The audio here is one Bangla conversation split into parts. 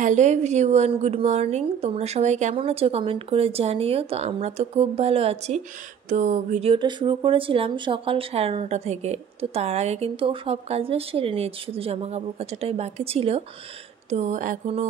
Hello everyone, good morning. তোমরা সবাই কেমন আছো কমেন্ট করে জানিও। তো আমরা তো খুব ভালো আছি। তো ভিডিওটা শুরু করেছিলাম সকাল 9:30 থেকে। তো তার আগে কিন্তু সব কাজ বাজ সেরে নিয়েছি, শুধু জামা কাপড় কাচাটাই বাকি ছিল। তো এখনও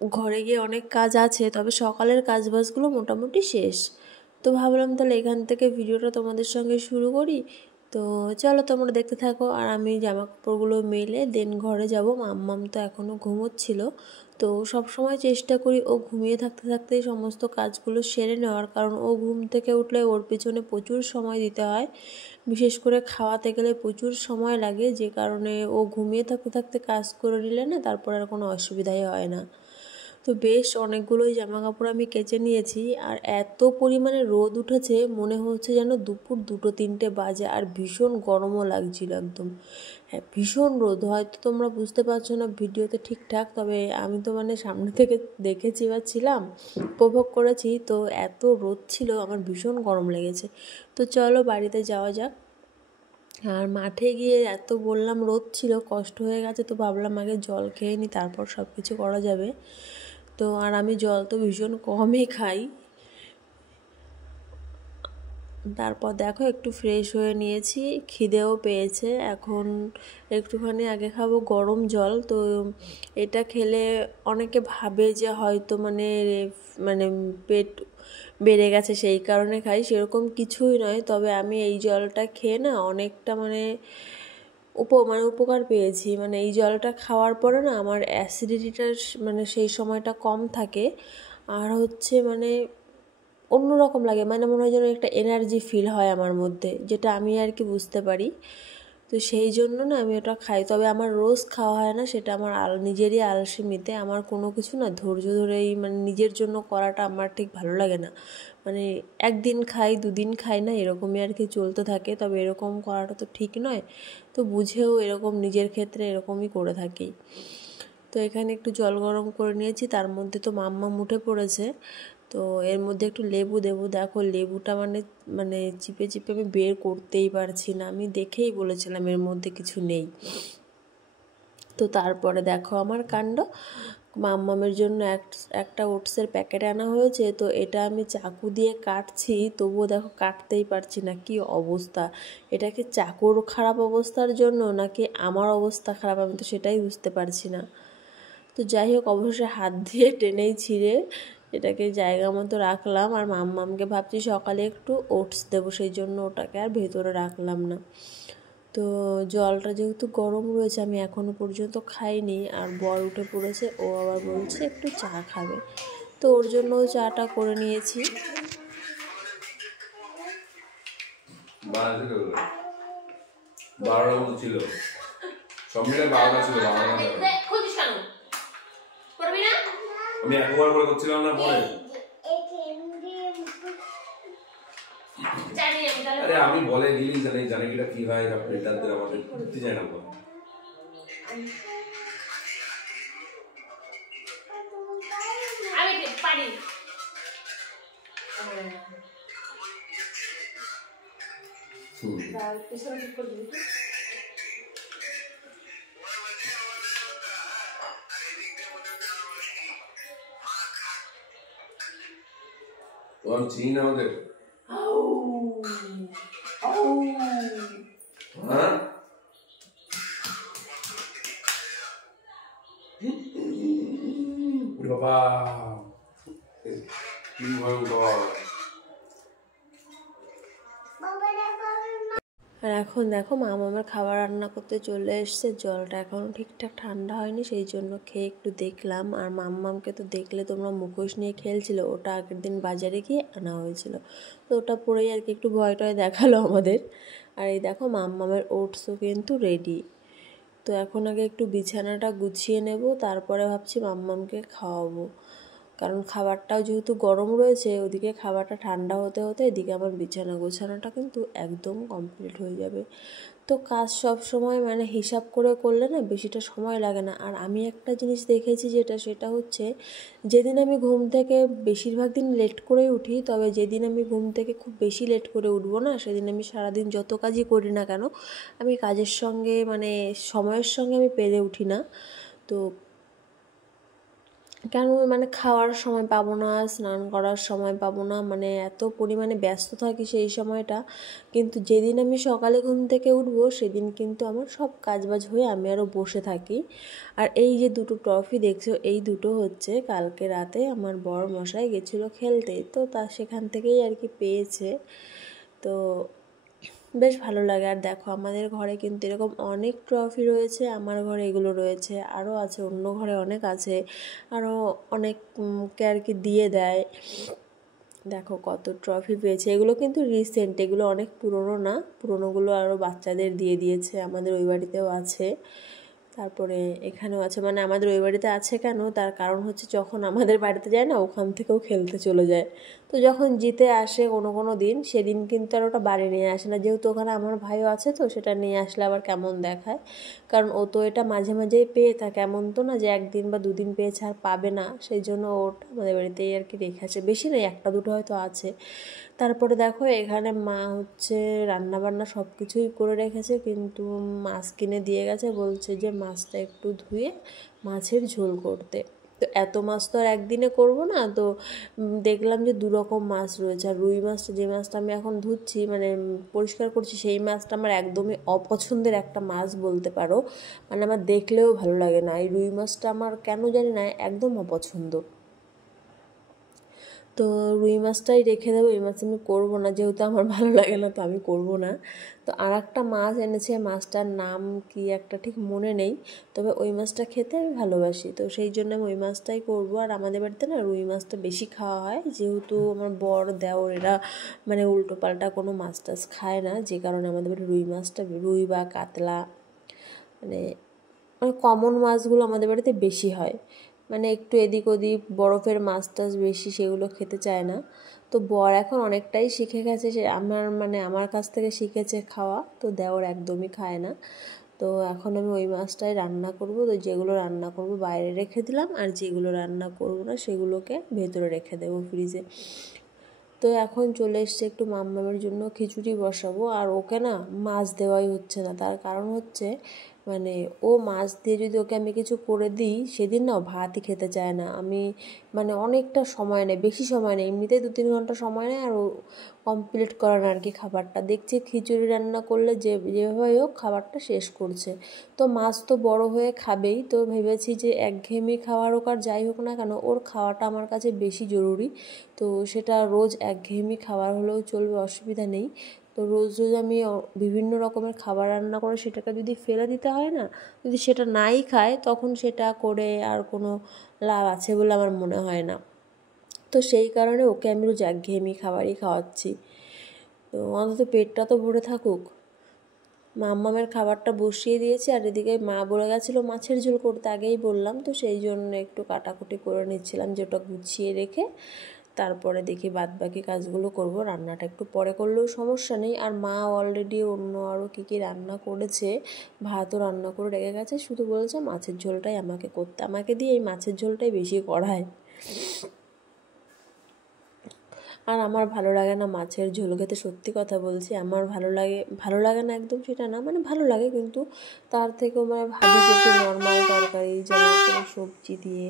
ঘরে গিয়ে অনেক কাজ আছে, তবে সকালের কাজ বাজগুলো মোটামুটি শেষ। তো ভাবলাম তাহলে এখান থেকে ভিডিওটা তোমাদের সঙ্গে শুরু করি। তো চলো তোমরা দেখতে থাকো, আর আমি জামা কাপড়গুলো মেলে দেন ঘরে যাব। মাম্মাম তো এখনও ঘুমোচ্ছিল। তো সব সময় চেষ্টা করি ও ঘুমিয়ে থাকতে থাকতেই সমস্ত কাজগুলো সেরে নেওয়ার, কারণ ও ঘুম থেকে উঠলে ওর পিছনে প্রচুর সময় দিতে হয়। বিশেষ করে খাওয়াতে গেলে প্রচুর সময় লাগে, যে কারণে ও ঘুমিয়ে থাকতে থাকতে কাজ করে নিলে না তারপর আর কোনো অসুবিধাই হয় না। তো বেশ অনেকগুলোই জামা কাপড় আমি কেচে নিয়েছি, আর এত পরিমাণে রোদ উঠেছে মনে হচ্ছে যেন দুপুর 2-3টে বাজে, আর ভীষণ গরমও লাগছিল একদম। হ্যাঁ, ভীষণ রোদ। হয়তো তোমরা বুঝতে পারছো না ভিডিওতে ঠিকঠাক, তবে আমি তো সামনে থেকে দেখেছি বা ছিলাম, উপভোগ করেছি। তো এত রোদ ছিল, আমার ভীষণ গরম লেগেছে। তো চলো বাড়িতে যাওয়া যাক। আর মাঠে গিয়ে এত বললাম রোদ ছিল, কষ্ট হয়ে গেছে, তো ভাবলাম আগে জল খেয়ে নিই, তারপর সব কিছু করা যাবে। তো আর আমি জল তো ভীষণ কমই খাই। তারপর দেখো একটু ফ্রেশ হয়ে নিয়েছি, খিদেও পেয়েছে। এখন একটুখানি আগে খাবো গরম জল। তো এটা খেলে অনেকে ভাবে যে হয়তো মানে পেট বেড়ে গেছে সেই কারণে খাই, সেরকম কিছুই নয়। তবে আমি এই জলটা খেয়ে না অনেকটা উপকার পেয়েছি। এই জলটা খাওয়ার পরে না আমার অ্যাসিডিটিটা সেই সময়টা কম থাকে। আর হচ্ছে অন্যরকম লাগে, মনে হয় যেন একটা এনার্জি ফিল হয় আমার মধ্যে, যেটা আমি আর কি বুঝতে পারি। তো সেই জন্য না আমি ওটা খাই। তবে আমার রোজ খাওয়া হয় না, সেটা আমার নিজেরই আলসেমিতে। আমার কোনো কিছু না ধৈর্য ধরেই নিজের জন্য করাটা আমার ঠিক ভালো লাগে না। একদিন খাই, দুদিন খাই না, এরকমই আর কি চলতে থাকে। তবে এরকম করাটা তো ঠিক নয়। তো বুঝেও এরকম নিজের ক্ষেত্রে এরকমই করে থাকি। তো এখানে একটু জল গরম করে নিয়েছি, তার মধ্যে তো মাম্মা উঠে পড়েছে। তো এর মধ্যে একটু লেবু দেবো। দেখো লেবুটা চিপে চিপে আমি বের করতেই পারছি না। আমি দেখেই বলেছিলাম এর মধ্যে কিছু নেই। তো তারপরে দেখো আমার কাণ্ড, মাম্মামের জন্য একটা ওটসের প্যাকেট আনা হয়েছে। তো এটা আমি চাকু দিয়ে কাটছি, তবুও দেখো কাটতেই পারছি না। কি অবস্থা! এটা কি চাকুর খারাপ অবস্থার জন্য নাকি আমার অবস্থা খারাপ, আমি তো সেটাই বুঝতে পারছি না। তো যাই হোক, অবশ্যই হাত দিয়ে টেনেই ছিঁড়ে এটাকে জায়গা মতো রাখলাম। আর মাম্মামকে ভাবছি সকালে একটু ওটস দেবো, সেই জন্য ওটাকে আর ভেতরে রাখলাম না। তো জলটা যেহেতু গরম রয়েছে, আমি এখনও পর্যন্ত খাইনি। আর বর উঠে পড়েছে, ও আবার বলছে একটু চা খাবে। তো ওর জন্য চাটা করে নিয়েছি। আমি একবার করে করছিলাম না, পরে আরে আমি বলে গেলি জানে কিটা কি হয়, এটাতে আমাদের করতে যায় না। আমি পারি চিনি না আমাদের। হ্যাঁ, বাবা কি ভয়ঙ্কর। আর এখন দেখো মামামের খাবার রান্না করতে চলে এসছে। জলটা এখনও ঠিকঠাক ঠান্ডা হয়নি, সেই জন্য খেয়ে একটু দেখলাম। আর মাম্মামকে তো দেখলে তোমরা মুখোশ নিয়ে খেলছিল, ওটা আগের দিন বাজারে গিয়ে আনা হয়েছিল। তো ওটা পরেই আর কি একটু ভয় টয় দেখালো আমাদের। আর এই দেখো মাম্মামের ওটসও কিন্তু রেডি। তো এখন আগে একটু বিছানাটা গুছিয়ে নেব, তারপরে ভাবছি মাম্মামকে খাওয়াবো। কারণ খাবারটাও যেহেতু গরম রয়েছে, ওদিকে খাবারটা ঠান্ডা হতে হতে এদিকে আমার বিছানা গোছানোটা কিন্তু একদম কমপ্লিট হয়ে যাবে। তো কাজ সব সময় হিসাব করে করলে না বেশিটা সময় লাগে না। আর আমি একটা জিনিস দেখেছি সেটা হচ্ছে, যেদিন আমি ঘুম থেকে বেশিরভাগ দিন লেট করেই উঠি, তবে যেদিন আমি ঘুম থেকে খুব বেশি লেট করে উঠবো না, সেদিন আমি সারাদিন যত কাজই করি না কেন, আমি কাজের সঙ্গে সময়ের সঙ্গে আমি পেরে উঠি না। তো কেন মানে খাওয়ার সময় পাবো না, স্নান করার সময় পাবো না, মানে এত পরিমাণে ব্যস্ত থাকি সেই সময়টা। কিন্তু যেদিন আমি সকালে ঘুম থেকে উঠবো সেদিন কিন্তু আমার সব কাজবাজ হয়ে আমি আরও বসে থাকি। আর এই যে দুটো ট্রফি দেখছো, এই দুটো হচ্ছে কালকে রাতে আমার বড় মশাই গেছিলো খেলতে, তো তা সেখান থেকেই আর কি পেয়েছে। তো বেশ ভালো লাগে। আর দেখো আমাদের ঘরে কিন্তু এরকম অনেক ট্রফি রয়েছে, আমার ঘরে এগুলো রয়েছে, আরও আছে, অন্য ঘরে অনেক আছে, আরও অনেককে আর কি দিয়ে দেয়। দেখো কত ট্রফি পেয়েছে, এগুলো কিন্তু রিসেন্ট, এগুলো অনেক পুরনো না, পুরনোগুলো আরও বাচ্চাদের দিয়ে দিয়েছে, আমাদের ওই বাড়িতেও আছে, তারপরে এখানেও আছে। মানে আমাদের ওই বাড়িতে আছে কেন, তার কারণ হচ্ছে যখন আমাদের বাড়িতে যায় না ওখান থেকেও খেলতে চলে যায়। তো যখন জিতে আসে কোনো দিন, সেদিন কিন্তু আর ওটা বাড়ি নিয়ে আসে না, যেহেতু ওখানে আমার ভাইও আছে, তো সেটা নিয়ে আসলে আবার কেমন দেখায়, কারণ ও তো এটা মাঝে মাঝেই পেয়ে থাকে, এমন তো না যে একদিন বা দুদিন পেয়েছে আর পাবে না, সেই জন্য ওটা আমাদের বাড়িতেই আর কি রেখে আসে, বেশি নেই, একটা দুটো হয়তো আছে। তারপরে দেখো এখানে মা হচ্ছে রান্নাবান্না সব কিছুই করে রেখেছে, কিন্তু মাছ কিনে দিয়ে গেছে, বলছে যে মাছটা একটু ধুয়ে মাছের ঝোল করতে। তো এত মাছ তো আর একদিনে করব না, তো দেখলাম যে দু রকম মাছ রয়েছে। আর রুই মাছটা, যে মাছটা আমি এখন ধুচ্ছি মানে পরিষ্কার করছি, সেই মাছটা আমার একদমই অপছন্দের একটা মাছ বলতে পারো, মানে আমার দেখলেও ভালো লাগে না, এই রুই মাছটা আমার কেন জানি না একদম অপছন্দ। তো রুই মাছটাই রেখে দেবো, এই মাছ আমি করবো না, যেহেতু আমার ভালো লাগে না তো আমি করব না। তো আর একটা মাছ এনেছে, মাছটার নাম কি একটা ঠিক মনে নেই, তবে ওই মাছটা খেতে আমি ভালোবাসি, তো সেই জন্য আমি ওই মাছটাই করবো। আর আমাদের বাড়িতে না রুই মাছটা বেশি খাওয়া হয়, যেহেতু আমার বর দেওর এরা মানে উল্টো পাল্টা কোনো মাছ টাছ খায় না, যে কারণে আমাদের বাড়িতে রুই মাছটা, রুই বা কাতলা মানে কমন মাছগুলো আমাদের বাড়িতে বেশি হয়, মানে একটু এদিক ওদিক বরফের মাছ টাছ বেশি সেগুলো খেতে চায় না। তো বর এখন অনেকটাই শিখে গেছে, সে আমার কাছ থেকে শিখেছে খাওয়া, তো দেওর একদমই খায় না। তো এখন আমি ওই মাছটাই রান্না করব, তো যেগুলো রান্না করব বাইরে রেখে দিলাম, আর যেগুলো রান্না করব না সেগুলোকে ভেতরে রেখে দেবো ফ্রিজে। তো এখন চলে এসছে একটু মাম্মামের জন্য খিচুড়ি বসাবো, আর ওকে না মাছ দেওয়াই হচ্ছে না, তার কারণ হচ্ছে মানে ও মাছ দিয়ে যদি ওকে আমি কিছু করে দিই সেদিন না ভাতই খেতে চায় না। আমি মানে অনেকটা সময় নেয়, বেশি সময় নেয়, এমনিতেই 2-3 ঘন্টা সময় নেয়, আর ও কমপ্লিট করে না আর কি খাবারটা। দেখছি খিচুড়ি রান্না করলে যেভাবে হোক খাবারটা শেষ করছে। তো মাছ তো বড় হয়ে খাবেই, তো ভেবেছি যে একঘেয়েমি খাওয়ার হোক আর যাই হোক না কেন, ওর খাওয়াটা আমার কাছে বেশি জরুরি। তো সেটা রোজ একঘেয়েমি খাবার হলেও চলবে, অসুবিধা নেই। তো রোজ আমি বিভিন্ন রকমের খাবার রান্না করে সেটাকে যদি ফেলে দিতে হয় না, যদি সেটা নাই খায় তখন সেটা করে আর কোনো লাভ আছে বলে আমার মনে হয় না। তো সেই কারণে ওকে আমি রোজ একঘেয়েমি খাবারই খাওয়াচ্ছি, তো অন্তত পেটটা তো ভরে থাকুক। মাম্মামের খাবারটা বসিয়ে দিয়েছি, আর এদিকে মা বলে গেছিলো মাছের ঝোল করতে, আগেই বললাম, তো সেই জন্য একটু কাটাকুটি করে নিচ্ছিলাম, যে ওটা গুছিয়ে রেখে তারপরে দেখি বাদবাকি কাজগুলো করব। রান্নাটা একটু পরে করলেও সমস্যা নেই। আর মা অলরেডি অন্য আরও কী রান্না করেছে, ভাতও রান্না করে রেখে গেছে, শুধু বলেছে মাছের ঝোলটাই আমাকে করতে, আমাকে দিয়ে এই মাছের ঝোলটাই বেশি করায়। আর আমার ভালো লাগে না মাছের ঝোল খেতে, সত্যি কথা বলছি, আমার ভালো লাগে না একদম সেটা না, মানে ভালো লাগে, কিন্তু তার থেকেও মানে ভাবি যে একটু নর্মাল তরকারি, যেমন কোনো সবজি দিয়ে,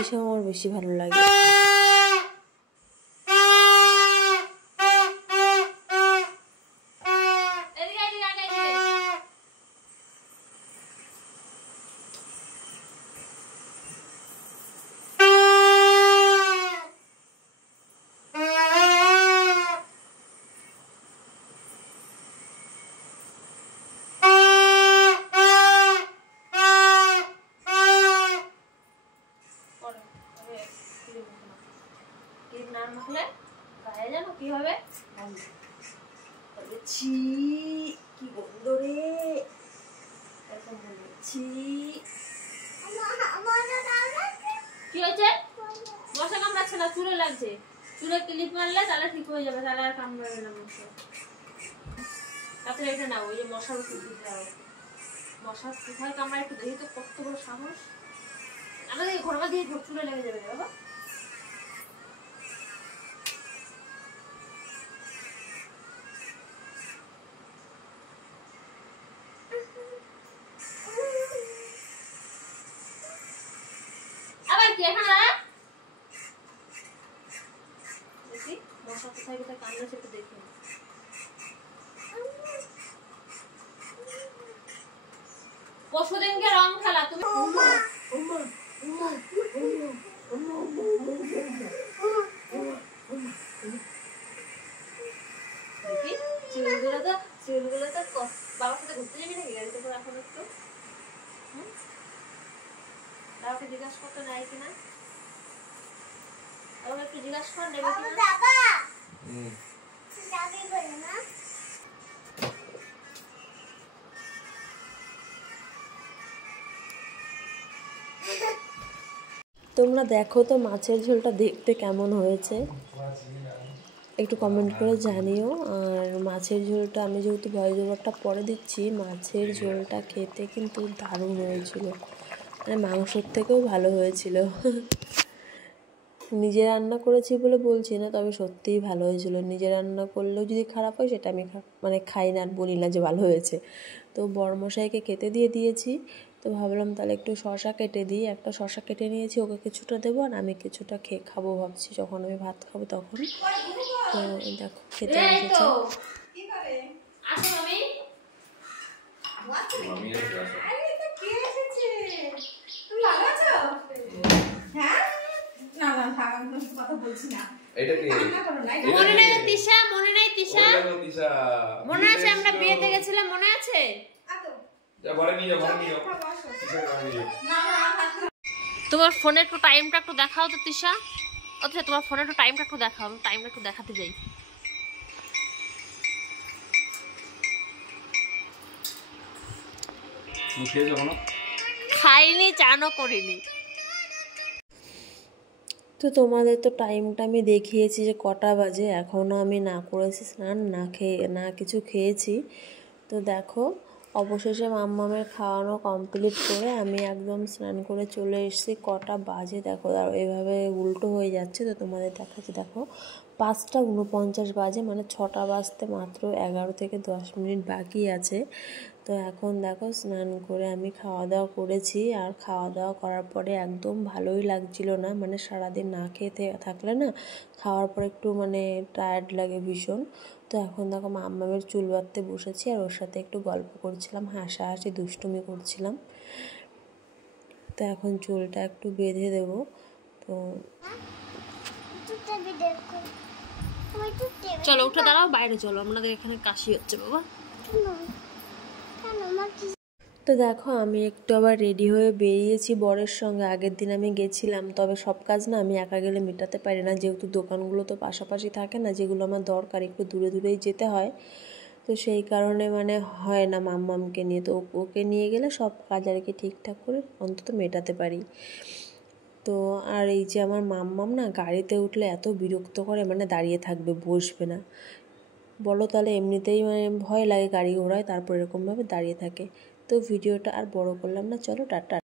এসব আমার বেশি ভালো লাগে। কি গন্ধ রে, কি হয়েছে? মশা কামড়াচ্ছে না, চুলে লাগছে, চুলে ক্লিপ মারলে তাহলে ঠিক হয়ে যাবে, তাহলে আর কামড়াবে না মশা। তারপরে এটা না, ওই যে মশার ওষুধ দিতে হবে, মশার কোথায় কামড়ায় একটু দেখি তো, কত বড় সাহস, আমাদের ঘরমা দিয়ে চুলে লেগে যাবে বাবা। আবার কি এখানে দেখি মশা কোথায় কোথায় কামড়েছে একটু দেখি। পরশুদিনকে রং খেলা তুমি চুলগুলো তো বাবার সাথে ঘুরতে যাবি নাকি গাড়িতে করে এখন একটু বাবাকে জিজ্ঞাসা করতে নাই কিনা বাবাকে একটু জিজ্ঞাসা কর নেবে কিনা তোমরা দেখো তো মাছের ঝোলটা দেখতে কেমন হয়েছে, একটু কমেন্ট করে জানিও। আর মাছের ঝোলটা আমি যেহেতু ভয়েস ওভারটা পরে দিচ্ছি, মাছের ঝোলটা খেতে কিন্তু দারুণ হয়েছিল, মানে মাংসের থেকেও ভালো হয়েছিল। নিজে রান্না করেছি বলে বলছি না, তবে সত্যিই ভালো হয়েছিল। নিজে রান্না করলেও যদি খারাপ হয় সেটা আমি মানে খাই না, আর বলি না যে ভালো হয়েছে। তো বড়মশাইকে খেতে দিয়েছি, তো ভাবলাম তাহলে একটু শশা কেটে দিই। একটা শশা কেটে নিয়েছি, ওকে কিছুটা দেবো আর আমি কিছুটা খাবো ভাবছি, যখন আমি ভাত খাবো তখন। তো দেখো খেতে এসেছে। মনে নেই তিশা, মনে নেই তিশা, মনে আছে আমরা বিয়েতে গেছিলাম, মনে আছে? তোমার ফোনে একটু টাইমটা একটু দেখাও তো তিশা। আচ্ছা তোমার ফোনে একটু টাইমটা একটু দেখাও, টাইমটা একটু দেখাতে যাই। খাইনি, চানও করিনি। তো তোমাদের তো টাইমটা আমি দেখিয়েছি যে কটা বাজে, এখনও আমি না করেছি স্নান, না কিছু খেয়েছি। তো দেখো অবশেষে মাম্মামের খাওয়ানো কমপ্লিট করে আমি একদম স্নান করে চলে এসেছি। কটা বাজে দেখো, আর এভাবে উল্টো হয়ে যাচ্ছে, তো তোমাদের দেখাচ্ছি। দেখো 5টা 49 বাজে, মানে 6টা বাজতে মাত্র 11 থেকে 10 মিনিট বাকি আছে। তো এখন দেখো স্নান করে আমি খাওয়া দাওয়া করেছি, আর খাওয়া দাওয়া করার পরে একদম ভালোই লাগছিল না, মানে সারাদিন না খেয়ে থাকলে না খাওয়ার পর একটু মানে টায়ার্ড লাগে ভীষণ। তো এখন দেখো মাম্মামের চুল বাঁধতে বসেছি, আর ওর সাথে একটু গল্প করছিলাম, হাসাহাসি দুষ্টুমি করছিলাম। তো এখন চুলটা একটু বেঁধে দেবো। তো চলো উঠে দাঁড়াও, বাইরে চলো, আমাদের এখানে কাশি হচ্ছে বাবা। তো দেখো আমি একটু আবার রেডি হয়ে বেরিয়েছি বরের সঙ্গে। আগের দিন আমি গেছিলাম, তবে সব কাজ না আমি একা গেলে মেটাতে পারি না, যেহেতু দোকানগুলো তো পাশাপাশি থাকে না, যেগুলো আমার দরকার একটু দূরে দূরেই যেতে হয়। তো সেই কারণে মানে হয় না মাম্মামকে নিয়ে, তো ওকে নিয়ে গেলে সব কাজ আর কি ঠিকঠাক করে অন্তত মেটাতে পারি। তো আর এই যে আমার মাম্মাম না গাড়িতে উঠলে এত বিরক্ত করে, মানে দাঁড়িয়ে থাকবে, বসবে না। বলো তাহলে, এমনিতেই মানে ভয় লাগে গাড়ি ঘোড়ায়, তারপর এরকমভাবে দাঁড়িয়ে থাকে। তো ভিডিওটা আর বড় করলাম না, চলো টাটা।